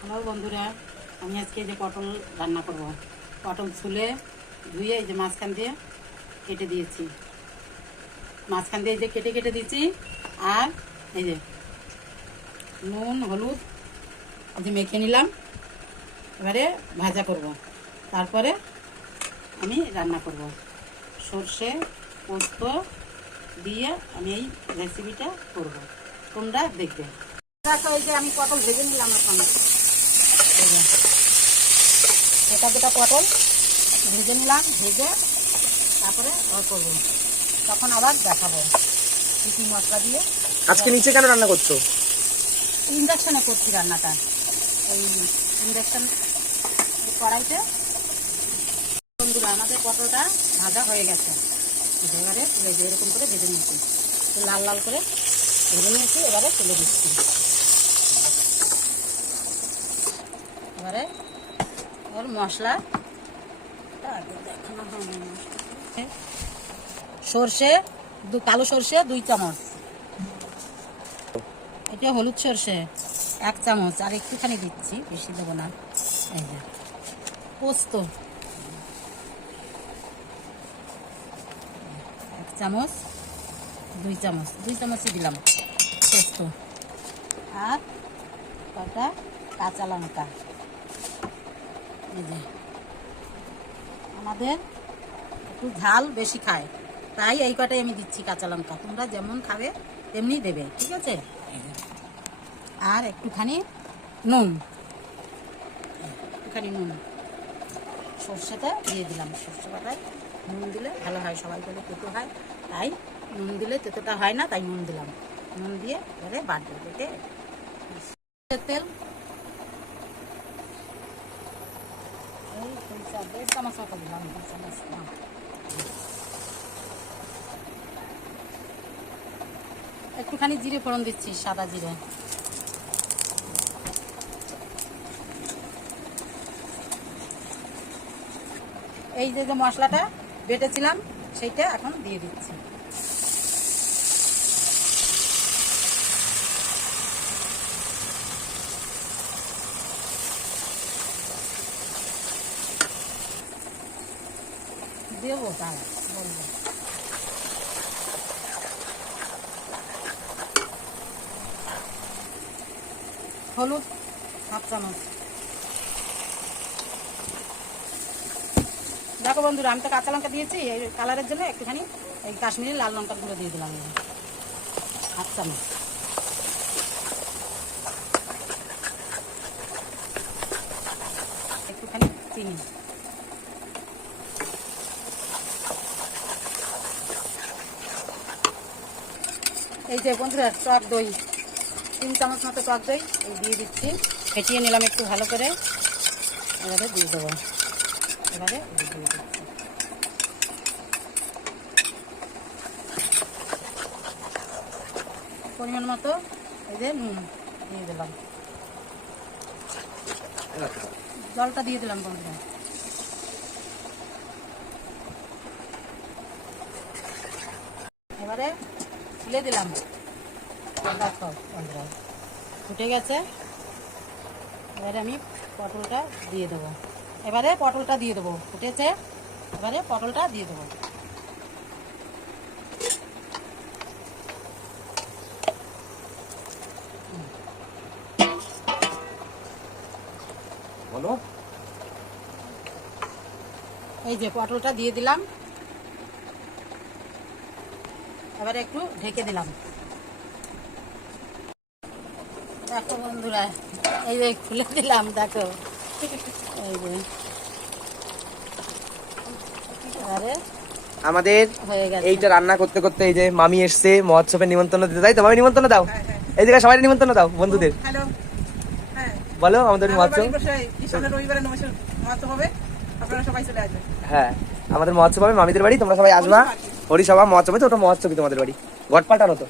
Hello বন্ধুরা, আমি আজকে যে পটল রান্না করব। পটল ছুলে ধুয়ে এই যে মাঝখান দিয়ে কেটে দিয়েছি, মাঝখান দিয়ে এই যে কেটে কেটে দিয়েছি। আর এই যে নুন হলুদ এই যে মেখে নিলাম। এবারে ভাজা করব, তারপরে আমি রান্না করব। সর্ষে পোস্ত দিয়ে আমি এই রেসিপিটা করব, তোমরা দেখবে। দেখো এই যে আমি পটল ভেজে নিলাম। এখন এটা দুটা পটল ভেজে নিলাম, ভেজে তারপরে করবো, তখন আবার দেখাবো কী কী মশলা দিয়ে। আজকে নিচে কেন রান্না করছো? ইন্ডাকশানে করছি রান্নাটা, ওই ইন্ডাকশান কড়াইতে। বন্ধুরা, আমাদের পটলটা ভাজা হয়ে গেছে। এবারে এরকম করে ভেজে নিয়েছি, লাল লাল করে ভেজে নিয়েছি। এবারে তুলে দিচ্ছি। এবারে ওর মশলা সর্ষে, কালো সর্ষে 2 চামচ, এটা হলুদ সর্ষে 1 চামচ, আর একটুখানি দিচ্ছি, বেশি দেবো না। এই যে পোস্ত 1 চামচ, 2 চামচ, 2 চামচই দিলাম পোস্ত। আর কটা কাঁচা লঙ্কা। এই যে আমাদের একটু ঝাল বেশি খায়, তাই এই কটাই আমি দিচ্ছি কাঁচা লঙ্কা। তোমরা যেমন খাবে তেমনি দেবে, ঠিক আছে? আর একটুখানি নুন, একটুখানি নুন। সর্ষেটা দিয়ে দিলাম, সর্ষে বাটায় নুন দিলে ভালো হয়। সবাই বলে তেতো হয়, তাই নুন দিলে তেতোটা হয় না, তাই নুন দিলাম। নুন দিয়ে এবারে বাটবো, বেটে তেল এই 2 চামচ মতো দিলাম, 2 চামচ না। একটুখানি জিরে ফোড়ন দিচ্ছি, সাদা জিরে। এই যে মশলাটা বেটেছিলাম সেইটা এখন দিয়ে দিচ্ছি। দেবো তারা বলবো। হলুদ 1/2 চামচ। দেখো বন্ধুরা, আমি তো কাঁচা লঙ্কা দিয়েছি এই কালারের জন্য, একটুখানি এই কাশ্মীরি লাল লঙ্কার গুঁড়ো দিয়ে দিলাম 1/2 চামচ। একটুখানি চিনি। এই যে বন্ধুরা, টক দই 3 চামচ মতো টক দই এই দিয়ে দিচ্ছি। ফেটিয়ে নিলাম একটু ভালো করে, এবারে দিয়ে দেবো। এবারে দিয়ে দিচ্ছি পরিমাণ মতো এই যে নুন দিয়ে দিলাম, জলটা দিয়ে দিলাম বন্ধুরা। এবারে তুলে দিলাম। দেখো বন্ধুরা, ফুটে গেছে। এবারে আমি পটলটা দিয়ে দেবো। এবারে পটলটা দিয়ে দেবো, ফুটেছে। এবারে পটলটা দিয়ে দেবো। বলো। এই যে পটলটা দিয়ে দিলাম। এবারে একটু ঢেকে দিলাম। দেখো বন্ধুরা, এই যে খুলে দিলাম, দেখো এই যে এবারে আমাদের হয়ে গেছে। এইটা রান্না করতে করতে এই যে মামি এসছে মহোৎসবের নিমন্ত্রণ দিতে, তাই তো? মামি নিমন্ত্রণ দাও, এই জায়গায় সবাই নিমন্ত্রণ দাও বন্ধুদের। হ্যালো, হ্যাঁ বলো আমাদের মহোৎসব। সামনের রবিবারে মহোৎসব হবে, আপনারা সবাই চলে আসবেন। হ্যাঁ, আমাদের মহোৎসব হবে মামিদের বাড়ি, তোমরা সবাই আসবা। হরিসভা মহোৎসব হচ্ছে, ওটা মহোৎসবই তোমাদের বাড়ি, ঘট পাল্টানো তো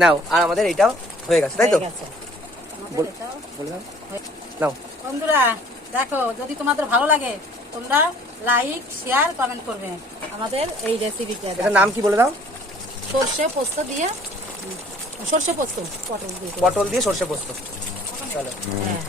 নাও। আর আমাদের এটাও হয়ে গেছে, তাই তো? বলে দাও নাও। বন্ধুরা দেখো, যদি তোমাদের ভালো লাগে তোমরা লাইক শেয়ার কমেন্ট করবে আমাদের এই রেসিপিটা। এটার নাম কি বলে দাও? সর্ষে পোস্ত দিয়ে, সর্ষে পোস্ত পটল দিয়ে। পটল দিয়ে সর্ষে পোস্ত। চলো হ্যাঁ